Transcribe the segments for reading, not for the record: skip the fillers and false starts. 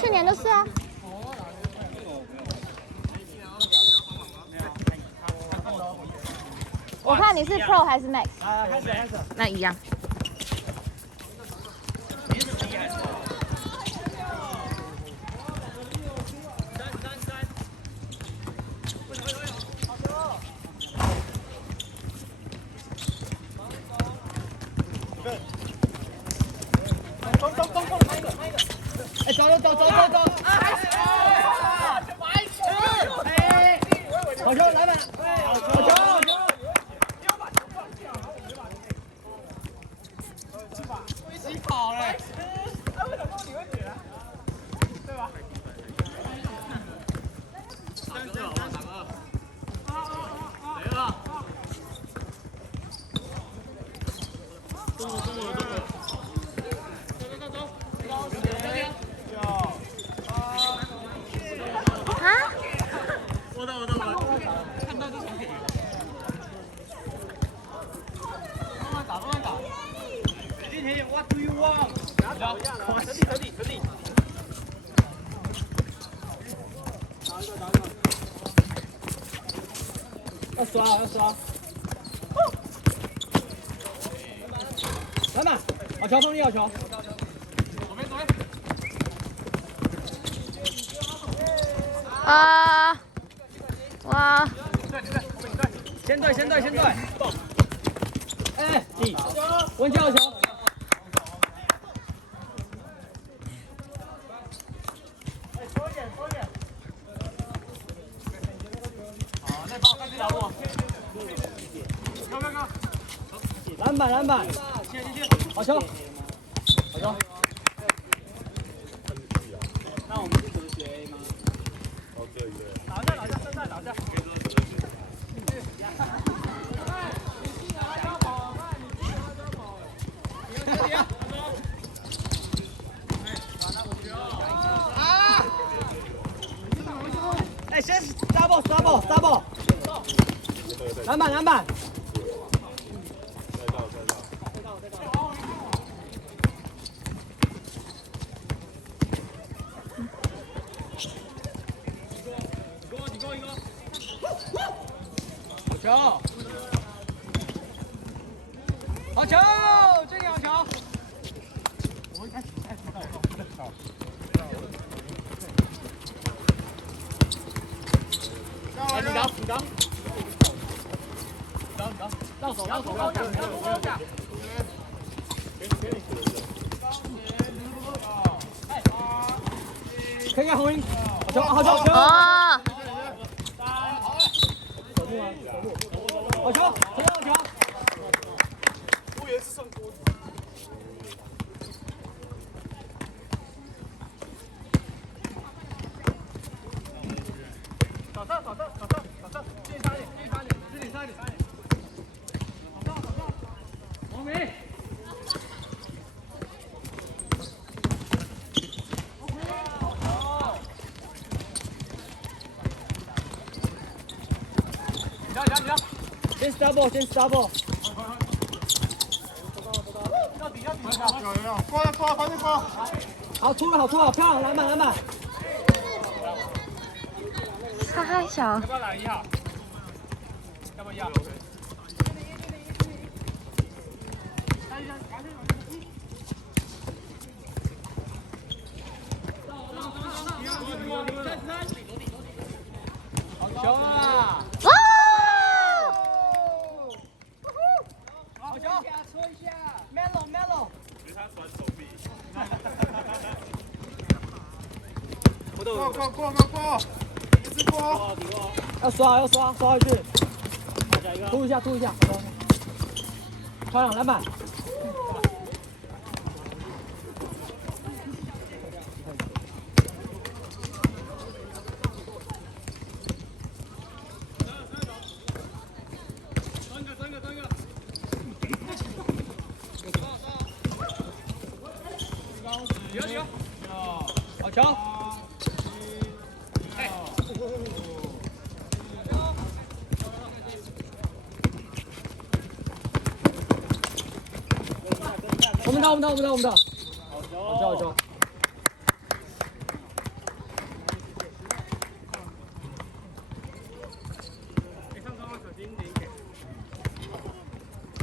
去年的事啊。我看你是 Pro 还是 Max？ 开始。那一样。哎，走！好球，篮板！好球！一起跑嘞！为什么你会觉得？对吧？3-2，我打个2。谁了？中了！看到就想给。慢慢打。今天 What do you want？ 扯地。要刷。篮板，好球，中立好球。左边。啊！哇！先对。哎，文杰好球。收一点。好，那帮我开始打我。go。篮板。好球。那我们是怎么学 A 吗？打架。哎，先 double。篮板。好球！这个好球！我一开始不到。你刚。到手。看看红英，好球！哦。好球！我以为是上桌子。早上，接杀点，这里杀点。王明。先 double。到底。有，过来，快点过。好突了，漂亮，篮板。太小。要不要打1号？要不要1号？好球啊！好球！搓一下 ，Melo。觉得他转手臂。过！一直过！要刷回去。突一下，漂亮，篮板。3个。几个？好球！我们到。好球！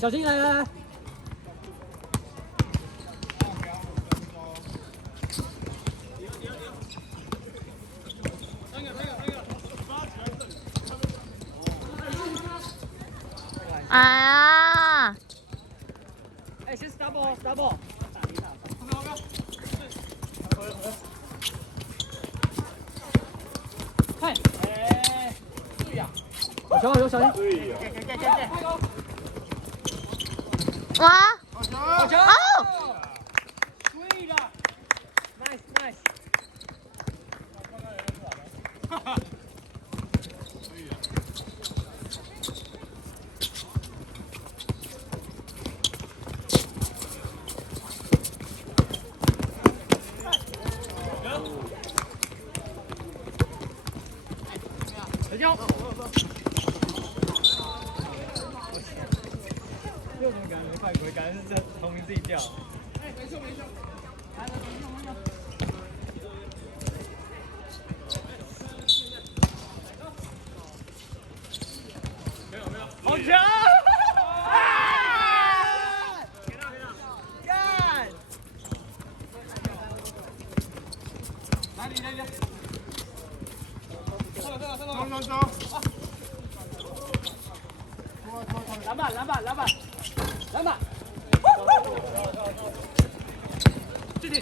小心来来来。哎呀！哎，先 stop。嗨，哎，对呀，小心！对呀，哇！好球！哦！对了 ，nice。哈哈。交。又怎么感觉犯规？感觉是这红明自己掉。哎，没错。来了，没有。好强！干！来你。走。篮板。进去。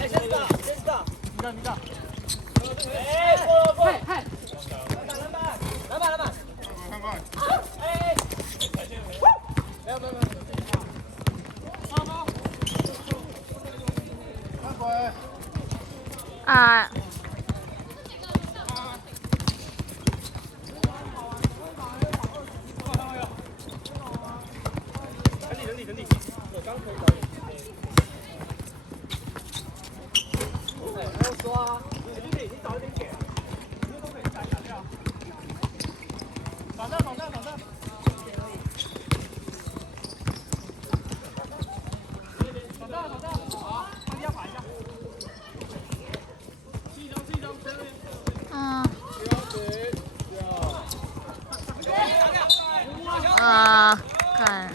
哎，先上。你上。哎，过。嗨。篮板。哎。没有。啊！等你，我刚可以找你。还要刷，你早一点给，你都可以打掉。防弹。好，帮你要跑一下。是一张，嗯。啊！看。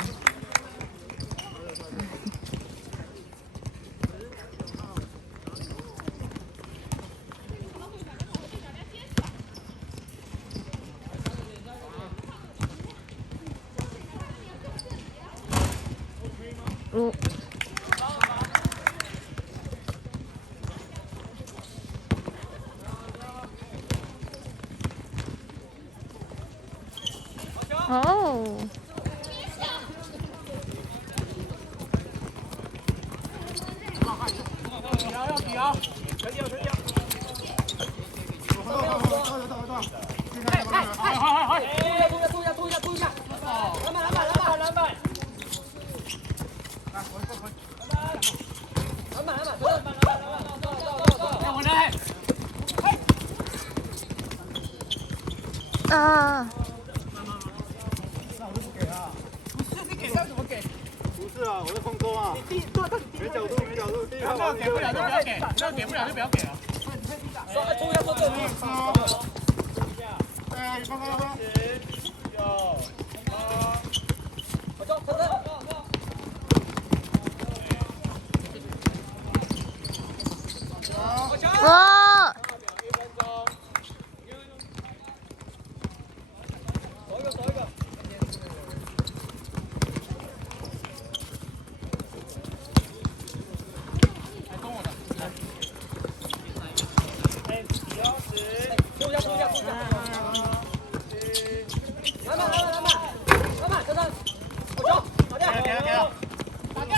哦。要比啊！全掉。注意一下！篮板！啊！那我就不给他。不是你给他怎么给？不是啊，我在空中啊。没角度。那给不了就不要给，那给不了就不要给了。注意要做这个。哎，放。哇！走一个。跟我的。哎，注意一下。篮板，等等。好球！打掉。打掉。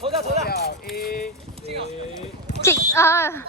投掉，进啊！